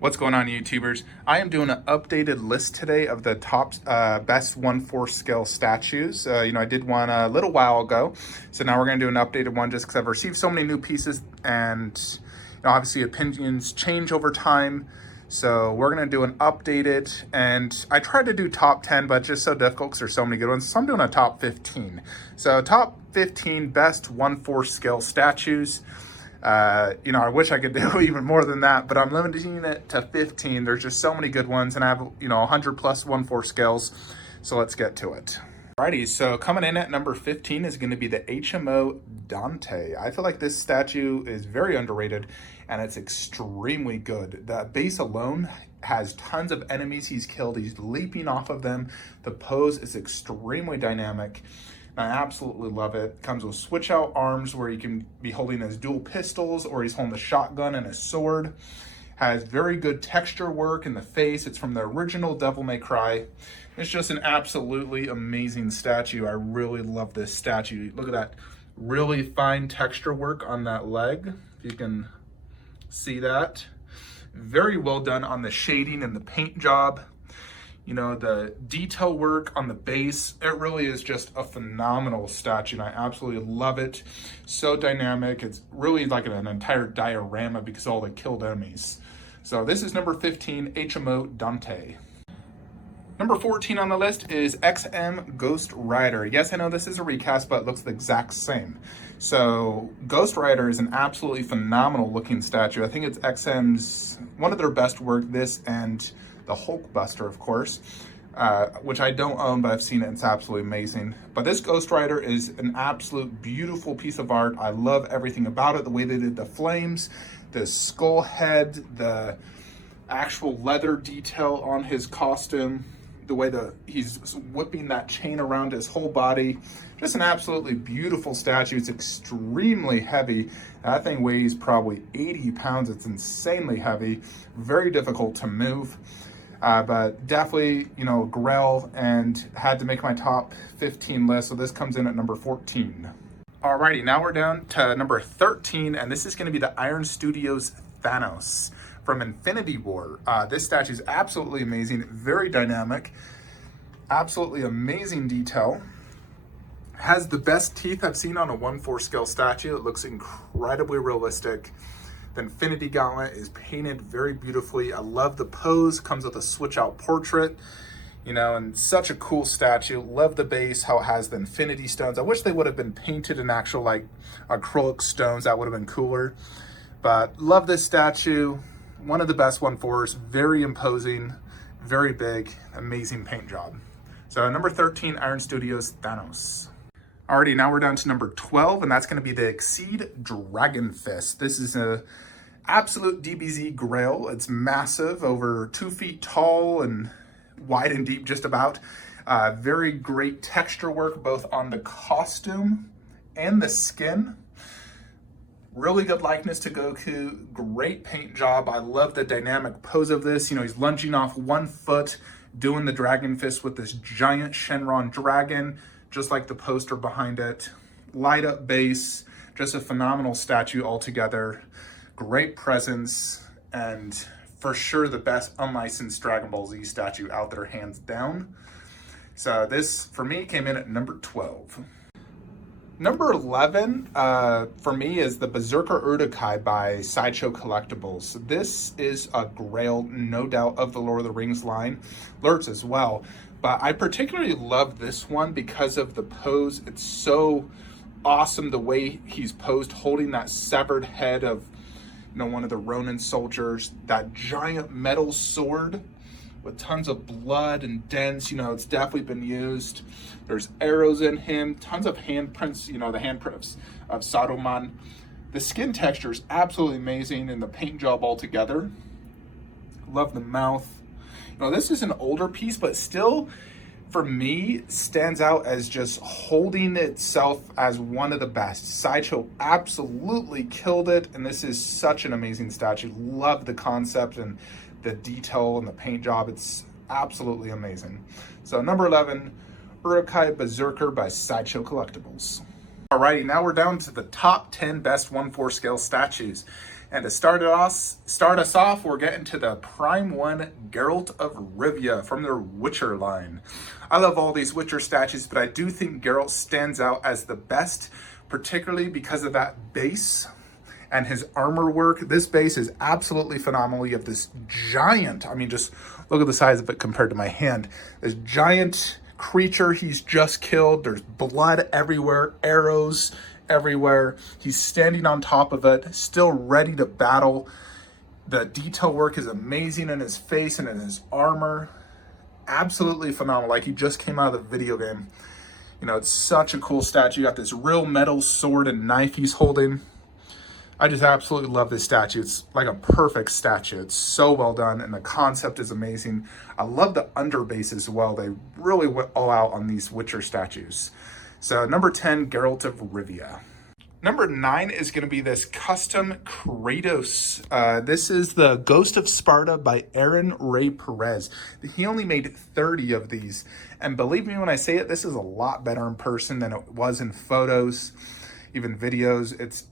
What's going on, YouTubers? I am doing an updated list today of the top best 1/4 scale statues. I did one a little while ago, so now we're going to do an updated one just because I've received so many new pieces, and obviously opinions change over time. So we're going to do an updated, and I tried to do top 10, but it's just so difficult because there's so many good ones. So I'm doing a top 15. So top 15 best 1/4 scale statues. I wish I could do even more than that, but I'm limiting it to 15. There's just so many good ones, and I have 100 plus 1/4 scales. So let's get to it. Alrighty, so coming in at number 15 is going to be the Hmo Dante. I feel like this statue is very underrated, and it's extremely good. The base alone has tons of enemies he's killed. He's leaping off of them. The pose is extremely dynamic. I absolutely love it. Comes with switch out arms where he can be holding his dual pistols, or he's holding a shotgun and a sword. Has very good texture work in the face. It's from the original Devil May Cry. It's just an absolutely amazing statue. I really love this statue. Look at that really fine texture work on that leg, if you can see that. Very well done on the shading and the paint job. The detail work on the base, it really is just a phenomenal statue, and I absolutely love it. So dynamic. It's really like an entire diorama because of all the killed enemies. So this is number 15, Hmo Dante. Number 14 on the list is XM Ghost Rider. Yes, I know this is a recast, but it looks the exact same. So Ghost Rider is an absolutely phenomenal looking statue. I think it's XM's, one of their best work, this and the Hulkbuster, of course, which I don't own, but I've seen it. It's absolutely amazing. But this Ghost Rider is an absolute beautiful piece of art. I love everything about it. The way they did the flames, the skull head, the actual leather detail on his costume, the way he's whipping that chain around his whole body. Just an absolutely beautiful statue. It's extremely heavy. That thing weighs probably 80 pounds. It's insanely heavy, very difficult to move. But definitely, Grell, and had to make my top 15 list. So this comes in at number 14. Alrighty, now we're down to number 13, and this is going to be the Iron Studios Thanos from Infinity War. This statue is absolutely amazing, very dynamic, absolutely amazing detail. Has the best teeth I've seen on a 1/4 scale statue. It looks incredibly realistic. The Infinity Gauntlet is painted very beautifully. I love the pose. Comes with a switch out portrait, and such a cool statue. Love the base, how it has the Infinity Stones. I wish they would have been painted in actual acrylic stones. That would have been cooler. But love this statue. One of the best 1/4s. Very imposing, very big, amazing paint job. So number 13, Iron Studios Thanos. Alrighty, now we're down to number 12, and that's going to be the Exceed Dragon Fist. This is a absolute DBZ grail. It's massive, over 2 feet tall and wide and deep just about. Very great texture work both on the costume and the skin. Really good likeness to Goku. Great paint job. I love the dynamic pose of this. He's lunging off 1 foot, doing the Dragon Fist with this giant Shenron dragon, just like the poster behind it. Light up base, just a phenomenal statue altogether. Great presence, and for sure the best unlicensed Dragon Ball Z statue out there, hands down. So this, for me, came in at number 12. Number 11 for me is the Berserker Uraki by Sideshow Collectibles. This is a grail, no doubt, of the Lord of the Rings line. Lurks as well. But I particularly love this one because of the pose. It's so awesome the way he's posed, holding that severed head of one of the Ronin soldiers, that giant metal sword with tons of blood and dents. It's definitely been used. There's arrows in him, tons of handprints, the handprints of Saruman. The skin texture is absolutely amazing, and the paint job altogether. Love the mouth. This is an older piece, but still, for me, stands out as just holding itself as one of the best. Sideshow absolutely killed it, and this is such an amazing statue. Love the concept and the detail and the paint job. It's absolutely amazing. So number 11, Uraki Berserker by Sideshow Collectibles. Alrighty, now we're down to the top 10 best 1/4 scale statues. And to start us off, we're getting to the Prime1 Geralt of Rivia from their Witcher line. I love all these Witcher statues, but I do think Geralt stands out as the best, particularly because of that base and his armor work. This base is absolutely phenomenal. You have this giant, I mean, just look at the size of it compared to my hand. This giant creature he's just killed. There's blood everywhere, arrows everywhere. He's standing on top of it, still ready to battle. The detail work is amazing in his face and in his armor. Absolutely phenomenal, like he just came out of the video game. You know, it's such a cool statue. You got this real metal sword and knife he's holding. I just absolutely love this statue. It's like a perfect statue. It's so well done, and the concept is amazing. I love the underbase as well. They really went all out on these Witcher statues. So number 10, Geralt of Rivia. Number 9 is going to be this custom Kratos. This is the Ghost of Sparta by Aaron Ray Perez. He only made 30 of these. And believe me when I say it, this is a lot better in person than it was in photos, even videos. It's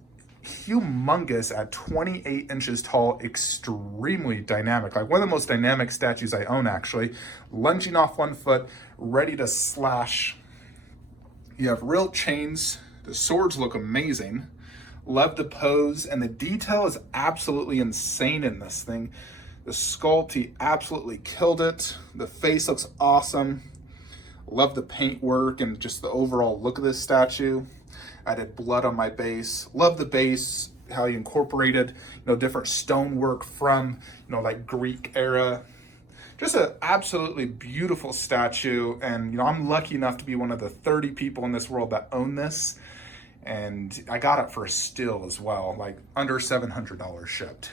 humongous at 28 inches tall, extremely dynamic. Like one of the most dynamic statues I own, actually. Lunging off one foot, ready to slash. You have real chains. The swords look amazing. Love the pose, and the detail is absolutely insane in this thing. The sculpt, he absolutely killed it. The face looks awesome. Love the paint work and just the overall look of this statue. I did blood on my base. Love the base, how he incorporated, different stonework from, like Greek era. Just an absolutely beautiful statue, and I'm lucky enough to be one of the 30 people in this world that own this, and I got it for a steal as well, like under $700 shipped.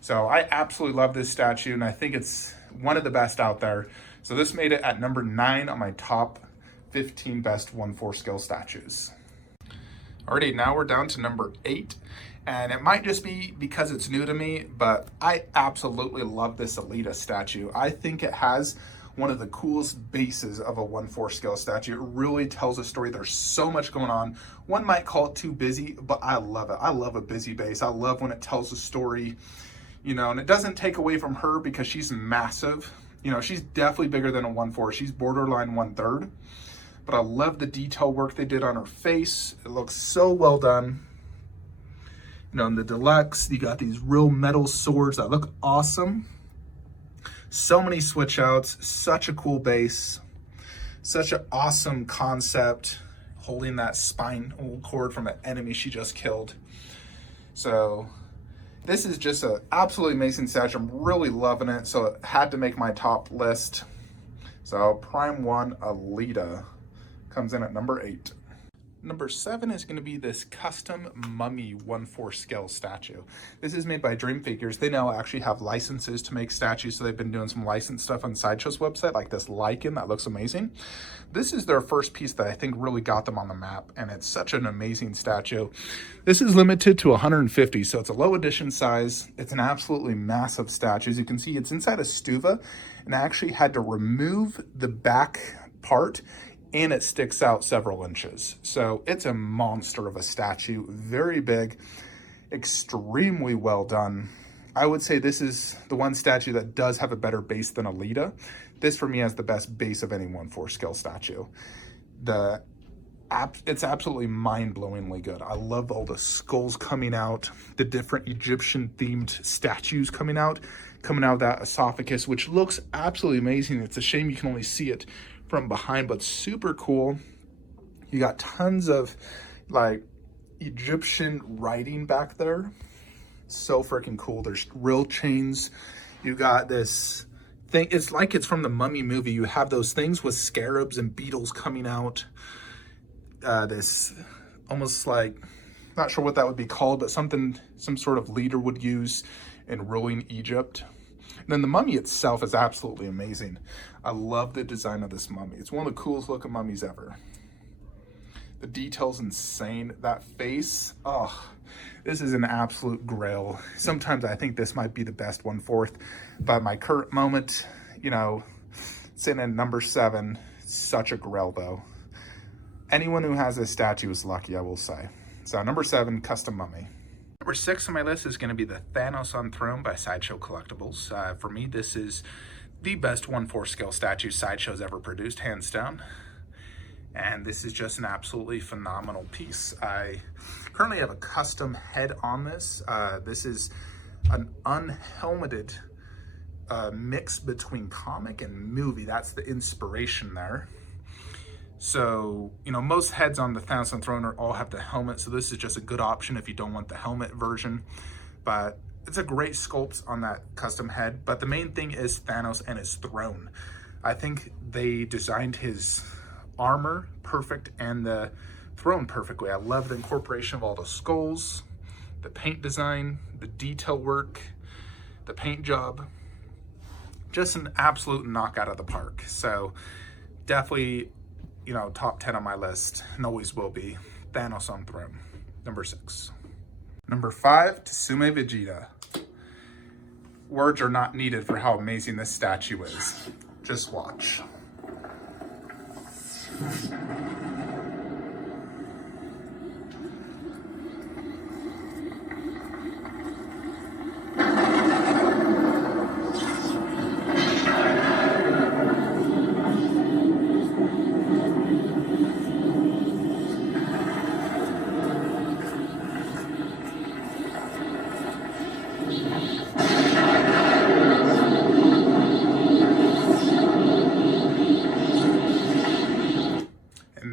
So I absolutely love this statue, and I think it's one of the best out there. So this made it at number 9 on my top 15 best 1/4 scale statues. Alrighty, now we're down to number 8. And it might just be because it's new to me, but I absolutely love this Elita statue. I think it has one of the coolest bases of a 1/4 scale statue. It really tells a story. There's so much going on. One might call it too busy, but I love it. I love a busy base. I love when it tells a story, and it doesn't take away from her because she's massive. She's definitely bigger than a 1/4. She's borderline 1/3. But I love the detail work they did on her face. It looks so well done. In the deluxe, you got these real metal swords that look awesome. So many switch outs, such a cool base, such an awesome concept, holding that spinal cord from an enemy she just killed. So this is just an absolutely amazing statue. I'm really loving it, so it had to make my top list. So Prime1 Elita comes in at number 8. Number 7 is going to be this custom mummy 1/4 scale statue. This is made by Dream Figures. They now actually have licenses to make statues, so they've been doing some licensed stuff on Sideshow's website, like this lichen that looks amazing. This is their first piece that I think really got them on the map, and it's such an amazing statue. This is limited to 150, so it's a low edition size. It's an absolutely massive statue. As you can see, it's inside a stuva, and I actually had to remove the back part, and it sticks out several inches. So it's a monster of a statue, very big, extremely well done. I would say this is the one statue that does have a better base than Elita. This for me has the best base of any 1/4 scale statue. It's absolutely mind-blowingly good. I love all the skulls coming out, the different Egyptian themed statues coming out of that esophagus, which looks absolutely amazing. It's a shame you can only see it from behind, but super cool. You got tons of like Egyptian writing back there. So freaking cool. There's real chains. You got this thing. It's like it's from the Mummy movie. You have those things with scarabs and beetles coming out. This almost like, not sure what that would be called, but some sort of leader would use in ruling Egypt. And then the mummy itself is absolutely amazing. I love the design of this mummy. It's one of the coolest looking mummies ever. The detail's insane. That face, oh, this is an absolute grail. Sometimes I think this might be the best 1/4, but my current moment, sitting at number 7, such a grail though. Anyone who has this statue is lucky, I will say. So number 7, custom mummy. Number 6 on my list is going to be the Thanos on Throne by Sideshow Collectibles. For me, this is the best 1/4 scale statue Sideshow's ever produced, hands down. And this is just an absolutely phenomenal piece. I currently have a custom head on this. This is an unhelmeted mix between comic and movie. That's the inspiration there. So, you know, most heads on the Thanos on Throne all have the helmet, so this is just a good option if you don't want the helmet version. But it's a great sculpt on that custom head. But the main thing is Thanos and his throne. I think they designed his armor perfect and the throne perfectly. I love the incorporation of all the skulls, the paint design, the detail work, the paint job. Just an absolute knockout of the park. So definitely, you know, top 10 on my list, and always will be. Thanos on Throne, number 6. Number 5, Tsume Vegeta. Words are not needed for how amazing this statue is. Just watch.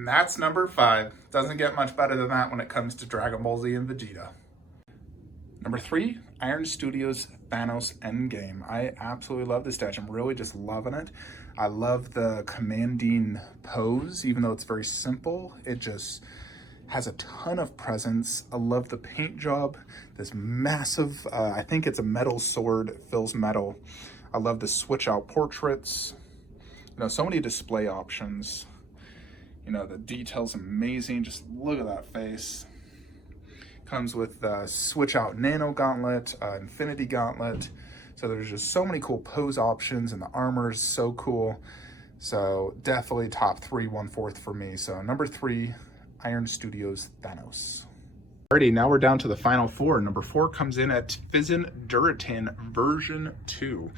That's number 5. Doesn't get much better than that when it comes to Dragon Ball Z and Vegeta. Number 3, Iron Studios Thanos Endgame. I absolutely love this statue. I'm really just loving it. I love the commanding pose, even though it's very simple. It just has a ton of presence. I love the paint job. This massive, I think it's a metal sword. It feels metal. I love the switch out portraits. You know, so many display options. You know, the detail's amazing. Just look at that face. Comes with the switch out nano gauntlet, infinity gauntlet. So there's just so many cool pose options, and the armor is so cool. So definitely top 3, 1/4 for me. So number 3, Iron Studios Thanos. Alrighty, now we're down to the final 4. Number 4 comes in at Fizzin Durotan version 2.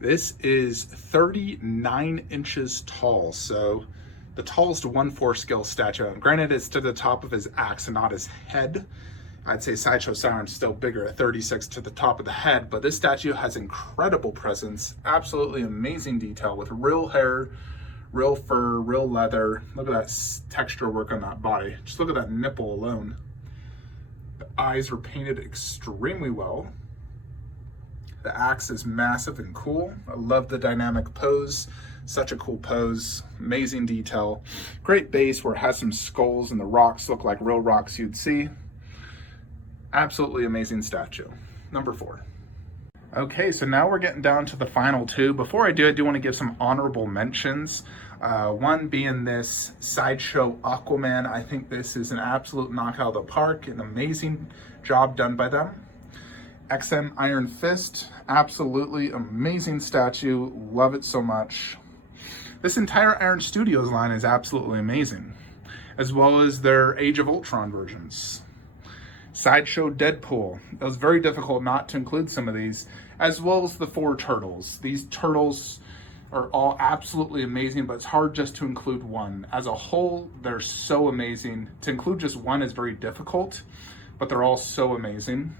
This is 39 inches tall. So the tallest 1/4 scale statue. And granted, it's to the top of his axe and not his head. I'd say Sideshow Siren's still bigger at 36 to the top of the head, but this statue has incredible presence, absolutely amazing detail with real hair, real fur, real leather. Look at that texture work on that body. Just look at that nipple alone. The eyes are painted extremely well. The axe is massive and cool. I love the dynamic pose. Such a cool pose, amazing detail. Great base where it has some skulls and the rocks look like real rocks you'd see. Absolutely amazing statue. Number 4. Okay, so now we're getting down to the final 2. Before I do want to give some honorable mentions. One being this Sideshow Aquaman. I think this is an absolute knockout of the park, an amazing job done by them. XM Iron Fist, absolutely amazing statue, love it so much. This entire Iron Studios line is absolutely amazing, as well as their Age of Ultron versions. Sideshow Deadpool. It was very difficult not to include some of these, as well as the 4 turtles. These turtles are all absolutely amazing, but it's hard just to include one. As a whole, they're so amazing. To include just one is very difficult, but they're all so amazing.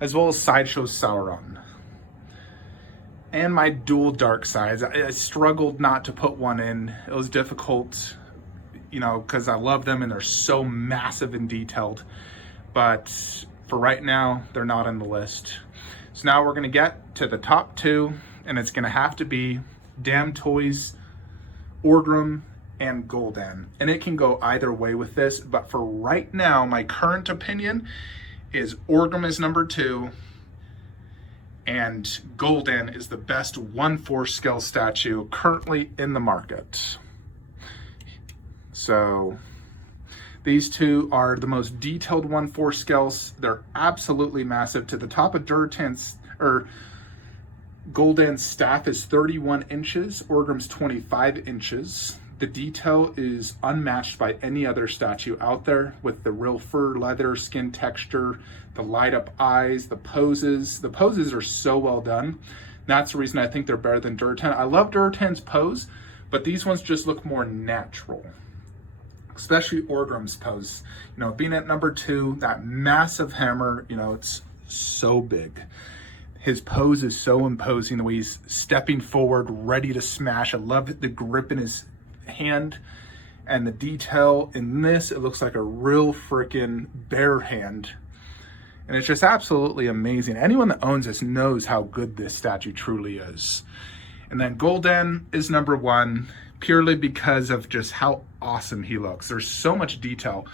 As well as Sideshow Sauron. And my dual dark sides. I struggled not to put one in. It was difficult, you know, because I love them and they're so massive and detailed. But for right now, they're not on the list. So now we're going to get to the top 2, and it's going to have to be Damn Toys, Orgrim, and Gul'dan. And it can go either way with this, but for right now, my current opinion is Orgrim is number 2, and Gul'dan is the best 1/4 scale statue currently in the market. So these 2 are the most detailed 1/4 scales. They're absolutely massive. To the top of Durotan's, or Gul'dan's staff is 31 inches. Orgrim's 25 inches. The detail is unmatched by any other statue out there, with the real fur, leather, skin texture, the light up eyes, the poses. The poses are so well done. That's the reason I think they're better than Durotan. I love Durotan's pose, but these ones just look more natural. Especially Orgrim's pose. You know, being at number 2, that massive hammer, you know, it's so big. His pose is so imposing, the way he's stepping forward, ready to smash. I love the grip in his hand, and the detail in this, it looks like a real freaking bare hand, and it's just absolutely amazing. Anyone that owns this knows how good this statue truly is. And then Gul'dan is number 1 purely because of just how awesome he looks. There's so much detail.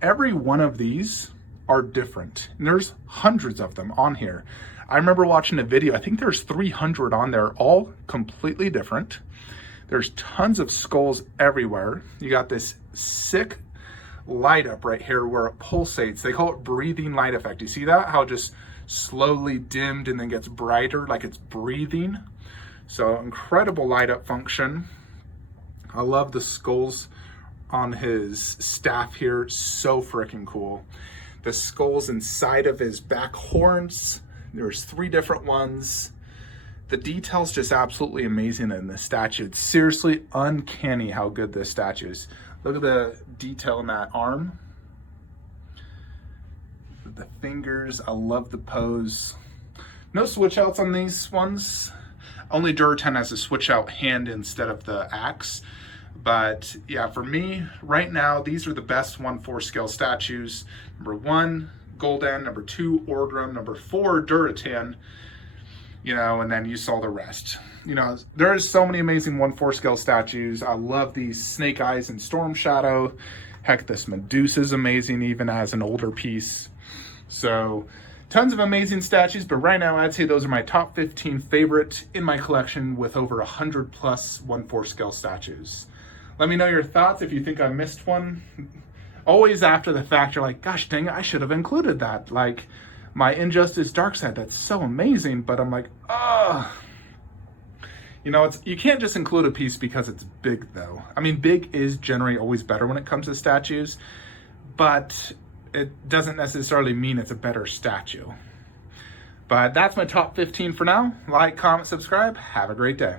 Every one of these are different, and there's hundreds of them on here. I remember watching a video, I think there's 300 on there, all completely different. There's tons of skulls everywhere. You got this sick light up right here where it pulsates. They call it breathing light effect. You see that? How it just slowly dimmed and then gets brighter like it's breathing. So incredible light up function. I love the skulls on his staff here. So freaking cool. The skulls inside of his back horns. There's 3 different ones. The detail's just absolutely amazing in this statue. It's seriously uncanny how good this statue is. Look at the detail in that arm. The fingers, I love the pose. No switch outs on these ones. Only Durotan has a switch out hand instead of the axe. But yeah, for me, right now, these are the best 1/4 scale statues. Number 1, Gul'dan. Number 2, Orgrim. Number 4, Durotan. You know, and then you saw the rest. You know, there's so many amazing 1/4 scale statues. I love these Snake Eyes and Storm Shadow. Heck, this Medusa is amazing, even as an older piece. So, tons of amazing statues, but right now I'd say those are my top 15 favorite in my collection, with over 100 plus 1/4 scale statues. Let me know your thoughts if you think I missed one. Always after the fact, you're like, gosh dang it, I should have included that. Like, my Injustice Darkseid, that's so amazing, but I'm like, ugh. You know, you can't just include a piece because it's big, though. I mean, big is generally always better when it comes to statues, but it doesn't necessarily mean it's a better statue. But that's my top 15 for now. Like, comment, subscribe. Have a great day.